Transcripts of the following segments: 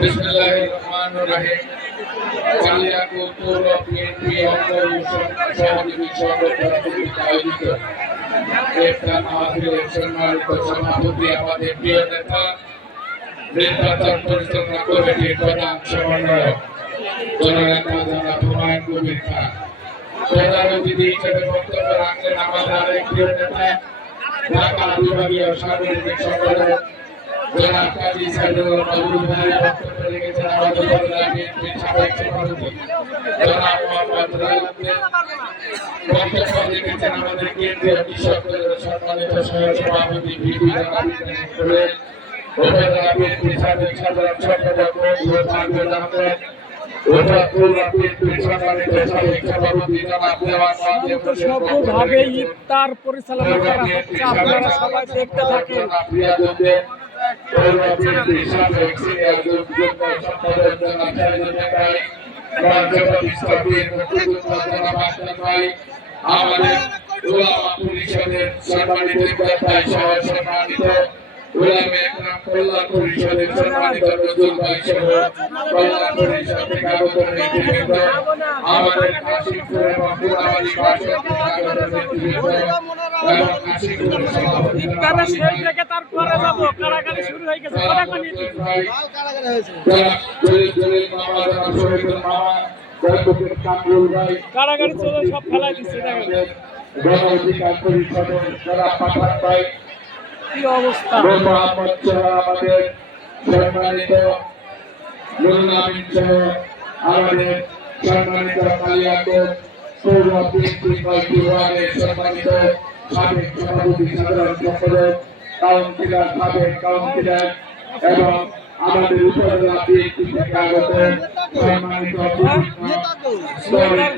বিসমিল্লাহিররহমানিররহিম। কালিয়াকৈর পৌর বিএনপি অঙ্গ সহযোগী সংগঠন কর্তৃক আয়োজিত ইফতার মাহফিলের সম্মানিত সভাপতি আমাদের প্রিয় নেতা নির্বাচন পরিচালনা কমিটির প্রধান সমন্বয়ক জননেতা জনাব হুমায়ুন কবির খান। প্রধান অতিথি হিসেবে বক্তব্য রাখছেন আমাদের আরেক প্রিয় নেতা ঢাকা বিভাগীয় সাংগঠনিক সম্পাদক জনাব কাজী সাইদুল নজরুল ভাই। বক্তব্য রেখেছেন আমাদের উপজেলা বিএনপির সাবেক সভাপতি জনাব মোহাম্মদ রায়হান। বক্তব্য রেখেছেন আমাদের কেন্দ্রীয় কৃষক দলের সম্মানিত সহসভাপতি বিপি জনাব উপজেলা বিএনপির সাবেক সাধারণ সম্পাদক আহমেদ আহমেদ, উপজেলা বিএনপির সম্মানিত সাবেক সভাপতি জনাব দেওয়ান সর্বভাবে ইফতার পরিচালনা করা হচ্ছে, আপনারা সবাই দেখতে থাকেন। আমাদের উলামা পরিষদের সম্মানিত সম্মানিত উলামা একরাম কল্যাণ পরিষদের সম্মানিত নজরুল ভাই সহ কল্যাণ পরিষদ থেকে আগত নেতৃবৃন্দ, আমাদের কাশিমপুর এবং পুরাবাড়ি ইফতারের শেষ থেকে তারপরে যাব, কারাগারে শুরু হয়ে গেছে। কারাগারে চলে সব ফেলাই দিচ্ছে, দেখেন কি অবস্থা। আমাদের সম্মানিত নুরুল আমিন সহ আমাদের সম্মানিত কালিয়াকৈর পৌর বিএনপি বিভাগের সম্মানিত সাবেক সভাপতি সাধারণ সম্পাদক কাউন্সিলর সাবেক কাউন্সিলর এবং আমাদের উপজেলা বিএনপি থেকে আগত সম্মানিত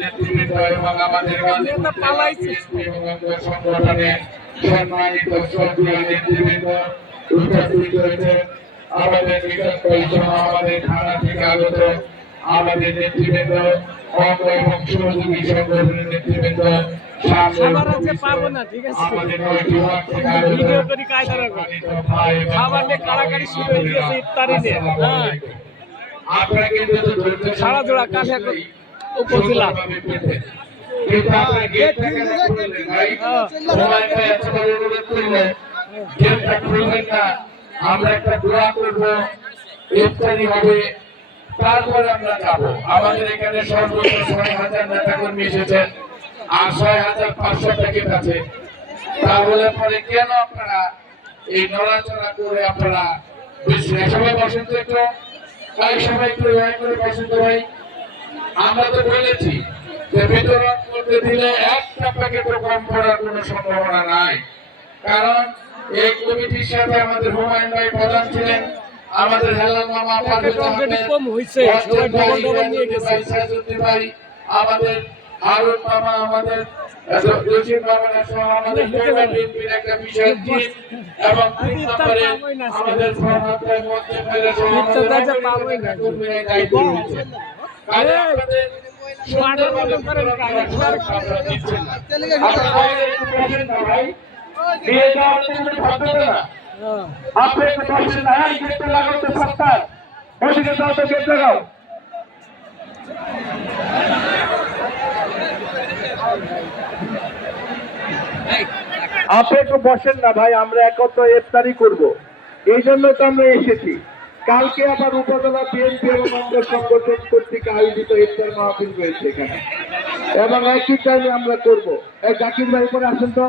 নেতৃবৃন্দ এবং আমাদের সংগঠনের সম্মানিত শ্রদ্ধেয় নেতৃবৃন্দ উপস্থিত রয়েছেন। আমাদের আমাদের থানা থেকে আগত আমাদের নেতৃবৃন্দ অঙ্গ এবং সহযোগী সংগঠনের নেতৃবৃন্দ, সারা জোড়া কালিয়াকৈর উপজেলা আমরা একটা দোয়া করব, ইফতারি হবে, তারপরে আমরা যাব। আমাদের এখানে সর্বোচ্চ ৬,০০০ নেতা কর্মী এসেছেন আর ৬,৫০০ প্যাকেট আছে। তাহলে পরে কেন আপনারা এই নড়াচড়া করে আপনারা সবাই বসেন তো একটু, তাই সবাই একটু করে বসেন তো ভাই। আমরা তো বলেছি যে বিতরণ করতে দিলে একটা প্যাকেটও কম করার কোনো সম্ভাবনা নাই, কারণ এই কমিটির সাথে আমাদের হুমায়ুন ভাই প্রধান ছিলেন, আমাদের হেলাল মামা কম হয়েছে, সবাই ডবল ডবল নিয়ে গেছে, ভাই আমাদের হারুন মামা, আমাদের জসিম মামা সহ আমাদের বিএনপির একটা বিষয় টিম এবং ৩ নম্বরে আমাদের সভাপতি মধ্যে মেরে সহ কর্মীরা দায়িত্ব রয়েছে। কাজে আপনাদের সুন্দর মতো করেন আপনারা দিচ্ছেন না। ভাই দিয়ে যাওয়ার জন্য ভাবতে না, আপনি একটা বসেন না, এই গেটটা লাগাও তো সরকার, ওদিকে যাও তো গেট লাগাও। আপনি একটু বসেন না ভাই, আমরা একত্র ইফতারি করব, এই জন্য তো আমরা এসেছি। কালকে আবার উপজেলা বিএনপি এবং অঙ্গ সংগঠন কর্তৃক আয়োজিত ইফতার মাহফিল রয়েছে এখানে, এবং একই টাইমে আমরা করব। এই জাকির ভাই উপরে আসেন তো,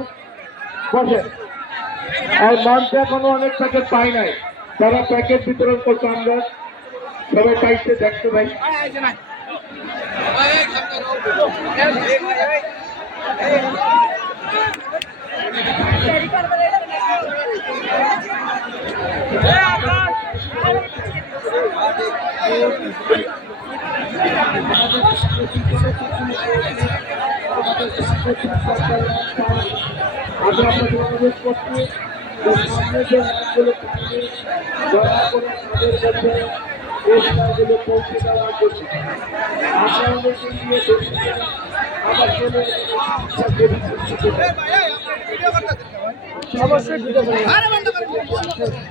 বসেন। আর মঞ্চে এখনো অনেক প্যাকেট পাই নাই, তারা প্যাকেট বিতরণ করছে, আমরা সবাই পাইছে দেখতে ভাই। আমি আপনাদের অনুরোধ করছি যে সামনে যে লাইনগুলো থাকবে দয়া করে তাদের কাছে পোস্টারগুলো পৌঁছে দেওয়ার জন্য আমরা অনেকে নিয়ে দেখতে আবার চলে অবশ্যই ভিডিও